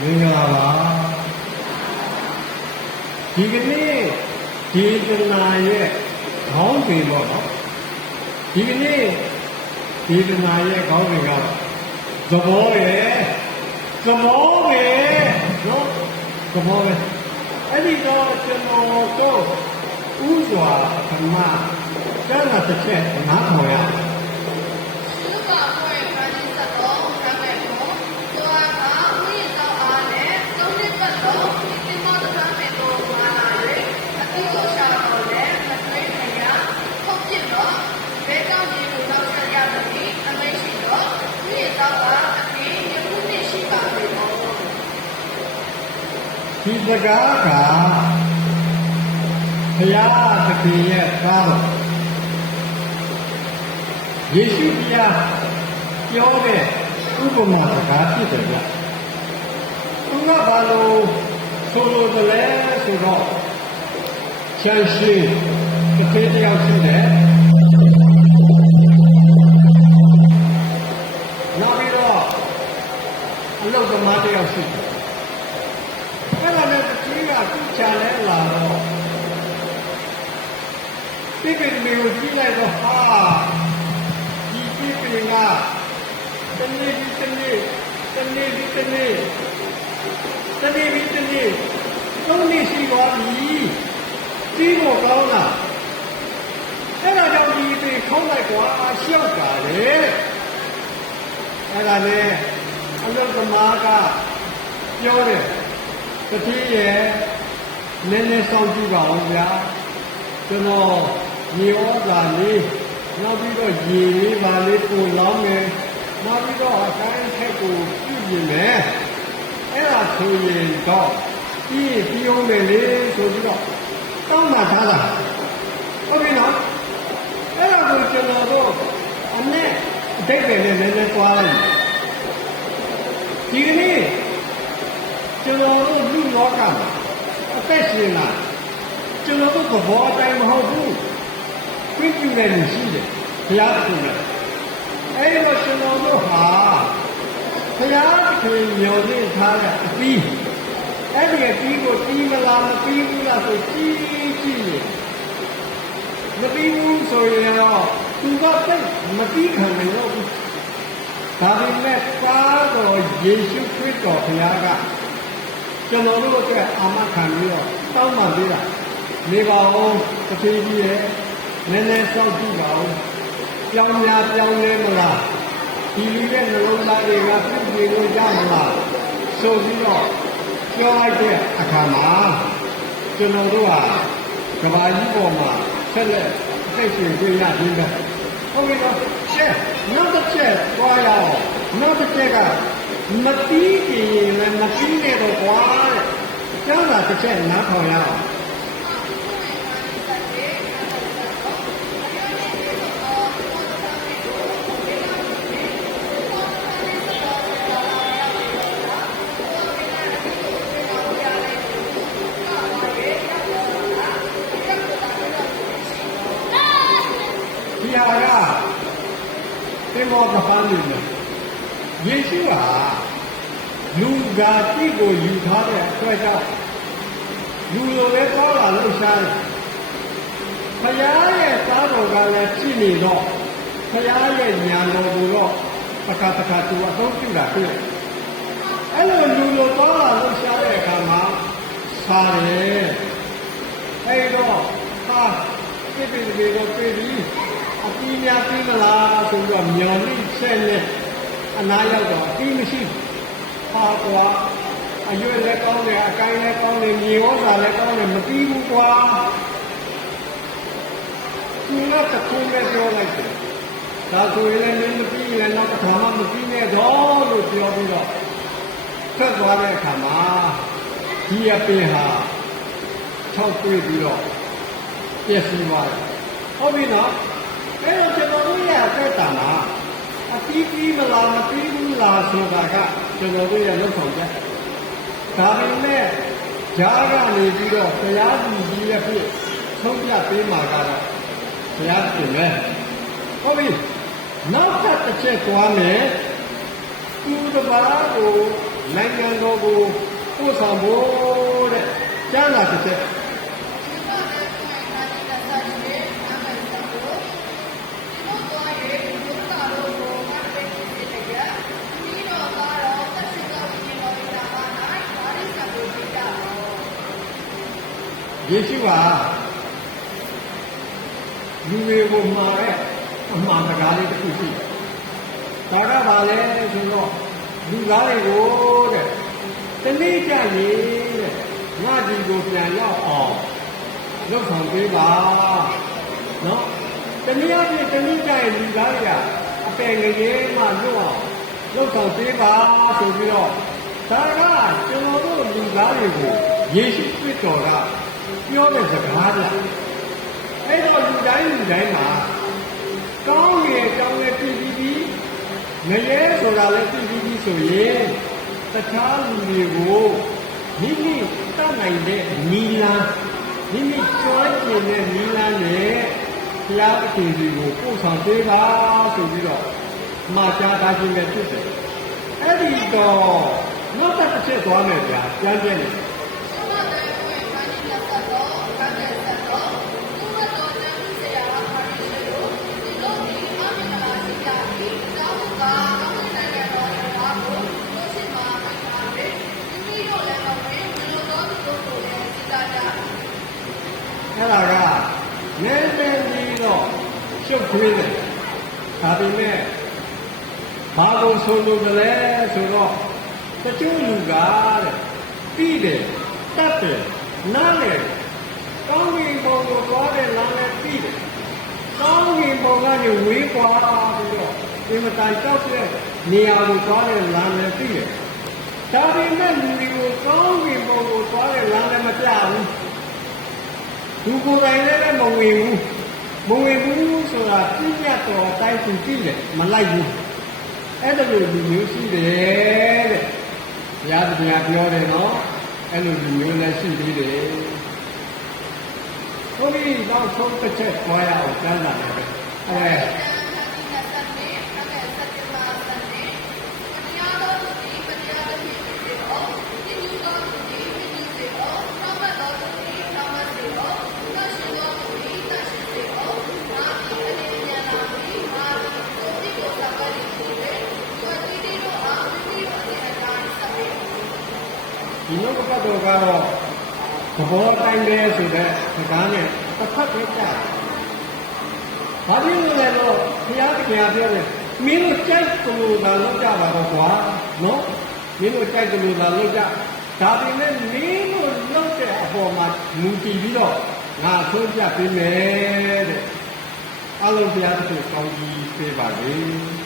မင်္ဂလာပါဒီကနေ့ဒီကနာရဲ့ခေါင်းစဉ်ပေါ့နော်ဒီကနေ့ဒီကနာရဲ့ခေါင်းစဉ်ကသဘောပဲသဘောပဲနော်သဘောပဲအဲ့ဒီတော့ကျွန်တော်တို့ဥစွာဓမ္မကျမ်းစာတစ်ချက်နားထောင်ရအောင် လူကဘွယ်ခန်းကြီးသက်တော့ဓမ္မေကိုသူအားကဝိညာဉ်တော်အားနဲ့သုံးနှစ်ပတ်တော့ဒီမောတ္တမ်းမေကိုမာလာ၍အတူတူရှာတော်နဲ့မသွေးခရထုတ်ပြတော့ဘဲကောင်းကြီးကိုနောက်ဆက်ရသည်အမိတ်ရှိတော့ဝိညာဉ်တော်အားအပြင်ယခုနှစ်ရှိပါလေတော့ ဒီစကားကဘုရားသခင်ရဲ့သားတော်ယေရှုဘုရားပြောတဲ့ဥပမာစကားဖြစ်တယ်ဗျ။သူကဘာလို့ဆိုလိုတယ်လဲဆိုတော့ချမ်းရှိတစ်ခေတ်တယောက်ရှိတယ်။နောက်ပြီးတော့အလုပ်သမားတယောက်ရှိတယ်။ အဲ့ဒါနဲ့တတိယသူ့ချန်လဲလာတော့ပြပိမေကိုကြည့်လိုက်တော့ဟာဒီပြပိကတနေ့ဒီတနေ့တ နေ့ဒီတနေ့တနေ့ဒီတနေ့သုံးနေ့ရှိသွားပြီပြီးတော့ကောင်းလားအဲ့ဒါကြောင့်ဒီပေခေါင်းလိုက်ကွာရှောက်တာလေအဲ့ဒါနဲ့အလုသမားကပြောတယ်တတိယနည်းနည်းစောင့်ကြည့်ပါဦးဗျာကျွန်တော်ရေဩဇာလေးနောက်ပြီးတော့ရေလေးပါလေးကိုလောင်းမယ်နောက် ပြီးတော့အတိုင်းထက်ကိုပြုပြင်မယ်အဲ့ဒါဆိုရင်တော့ပြီးပြီးအောင်မယ်လေဆိုပြီးတော့တောင်းမှထားတာဟုတ်ပြီနော်အဲ့ဒါကိုကျွန်တော်တို့အနဲ့အတိတ်ပဲနဲ့နည်းနည်းသွားလိုက်ဒီကနေ့ကျွန်တော်တို့လူလောကမှာအသက်ရှင်လာကျွန်တော်တို့သဘောအတိုင်းမဟုတ်ဘူးပြည့်ပြည့်နဲ့ရှိတယ်ဘုရားသခင်က အဲဒီတော့ကျွန်တော်တို့ဟာဘုရားသခင်ညော်နေထားတဲ့အပြီးအဲ့ဒီအပြီးကိုတီးမလားမတီးဘူးလားဆိုကြည့်ကြည့်နေမတီးဘူးဆိုရင်တော့သူကတိတ်မတီးခံနိုင်တော့ဘူးဒါပေမဲ့သားတော်ယေရှုခရစ်တော်ဘုရားကကျွန်တော်တို့အတွက်အာမခံပြီးတော့တောင်းပန်ပေးတာနေပါဦးတစ်ပြေးကြီးရဲ့နည်းနည်းစောင့်ကြည့်ပါဦး ပြောင်းများပြောင်းလဲမလားဒီလူရဲ့နှလုံးသားတွေကပြည့်ပြည့်လို့ရမလားဆိုပြီးတော့ပြောလိုက်တဲ့အခါမှာကျွန်တော်တို့ဟာကဘာကြီးပေါ်မှာဆက်လက်အသိရှင်ပြရခြင်းပဲဟုတ်ပြီနော်ရှက်နောက်တစ်ချက်သွားရအောင်နောက်တစ်ချက်ကမတီးကြည့်ရင်လည်းမတီးနဲ့တော့ကွာတဲ့။ကျောင်းသာတစ်ချက်နားထောင်ရအောင်။ င်္ဘောကပန်းနေတယ်။ယေရှုဟာလူဂါတိကိုယူထားတဲ့အတွက်ကြောင့်လူလိုပဲသွားလာလို့ရှားတယ်။ဘုရားရဲ့သားတော်ကလည်းရှိနေတော့ဘုရားရဲ့ညာတော်ကိုတော့ပကပကသူအသုံးပြုတာတွေ့တယ်။အဲ့လိုလူလိုသွားလာလို့ရှားတဲ့အခါမှာစားတယ်။အဲ့တော့ဟာပြည့်ပြည့်စုံစုံတွေ့ပြီး အပြီးများပြီးမလားဆိုတော့မျော်လင့်ချက်နဲ့အနာရောက်တော့အပြီးမရှိဘူးဟာကွာအရွယ်လည်းကောင်းတယ်အကိုင်းလည်းကောင်းတယ်မြေဝါစာလည်းကောင်းတယ်မပြီးဘူးကွာသူကတခုနဲ့ပြောလိုက်တယ်ဒါဆိုရင်လည်းမပြီးရင်တော့တစ်ခါမှမပြီးနဲ့တော့လို့ပြောပြီးတော့ဆက်သွားတဲ့အခါမှာဒီအပင်ဟာ၆တွေ့ပြီးတော့ပြည့်စုံသွားတယ်ဟုတ်ပြီနော် အဲ့တော့ကျွန်တော်တို့ရဲ့အသက်တာမှာအပြီးပြီးမလားမပြီးဘူးလားဆိုတာကကျွန်တော်တို့ရဲ့လောက်ဆောင်ချက်ဒါပေမဲ့ဂျားကနေပြီးတော့ဘုရားကြီးကြီးရဲ့ဖြစ်ဆုံးဖြတ်ပေးမှာကတော့ဘုရားရှင်ပဲဟုတ်ပြီနောက်ထပ်တစ်ချက်သွားမယ်သူတစ်ပါးကိုနိုင်ငံတော်ကိုပို့ဆောင်ဖို့တဲ့ကျမ်းစာတစ်ချက် ဒီမှာလည်းကိုယ်ခိုင်းတဲ့စာရင်းနဲ့နာမည်ဆက်ဖို့ဒီလိုသွားရဲ့ဘုရားတော်ကိုငါတို့သိတဲ့ကြဒီတော့ကတော့သက်ရှိသောဝိညာဉ်တော်ရဲ့နာမ၌ဘာလို့ဆက်ဖို့ပြကြတော့ ယေရှုဟာလူတွေကိုမှားတဲ့အမှန်တရားလေးတစ်ခုရှိတယ်။ဒါကဘာလဲဆိုတော့လူသားတွေကိုတဲ့တနေ့ကျရင်တဲ့ငါဒီကိုပြန်ရောက်အောင်လုပ်ဆောင်ပေးပါနော်တနည်းအားဖြင့်တနေ့ကျရင်လူသားတွေကအပယ်ငရေမှလွတ်အောင်လုပ်ဆောင်ပေးပါဆိုပြီးတော့ဒါကကျွန်တော်တို့လူသားတွေကိုယေရှုခရစ်တော်က ပြောတဲ့စကားလားအဲ့တော့လူတိုင်းလူတိုင်းမှာကောင်းရဲ့ကောင်းရဲ့ပြည်ပြီးပြီးငရဲဆိုတာလည်းပြည်ပြီးပြီးဆိုရင်တခြားလူတွေကိုမိမိတတ်နိုင်တဲ့နီလာမိမိကျွမ်းကျင်တဲ့နီလာနဲ့ဘုရားအရှင်ကြီးကိုပို့ဆောင်ပေးပါဆိုပြီးတော့မှာကြားထားခြင်းပဲဖြစ်တယ်အဲ့ဒီတော့နောက်တစ်ချက်သွားမယ်ဗျာကျမ်းကျက်နေဒီမှာ ရှုပ်ခွေးတယ်ဒါပေမဲ့ဘာလို့ဆိုလို့လဲဆိုတော့တချို့လူကတဲ့ပြီးတယ်တတ်တယ်နားလေကောင်းကင်ဘုံကိုသွားတယ်နားလေပြီးတယ်ကောင်းကင်ဘုံကနေဝေးကွာပြီးတော့ဒီမတိုင်တောက်တဲ့နေရာကိုသွားတယ်နားလေပြီးတယ်ဒါပေမဲ့လူတွေကိုကောင်းကင်ဘုံကိုသွားတယ်နားလေမပြဘူးသူကိုယ်တိုင်လည်းမဝင်ဘူး မဝင်ဘူးဆိုတာပြည့်ညတ်တော်အတိုင်းသူကြည့်တယ်မလိုက်ဘူးအဲ့ဒါလိုလူမျိုးရှိတယ်တဲ့ဘုရားတရားပြောတယ်နော်အဲ့လိုလူမျိုးလည်းရှိသေးတယ်ဘုရားတော့ဆုံးတစ်ချက်ကြွားရအောင်ကျမ်းစာတယ်ပဲအဲ ဒီနောက်ကပတ်တော်ကတော့သဘောတိုင်းပဲဆိုတဲ့စကားနဲ့တစ်ဖက်ပဲကြား။ဘာဖြစ်လို့လဲတော့ဘုရားတရားပြောတယ်မင်းတို့ကြိုက်ကြလို့သာလုပ်ကြပါတော့ကွာနော်မင်းတို့ကြိုက်ကြလို့သာလုပ်ကြဒါပေမဲ့မင်းတို့လုပ်တဲ့အပေါ်မှာမူတည်ပြီးတော့ငါဆုံးဖြတ်ပေးမယ်တဲ့အလုံးဘုရားတစ်ခုကောင်းကြီးပေးပါလေ။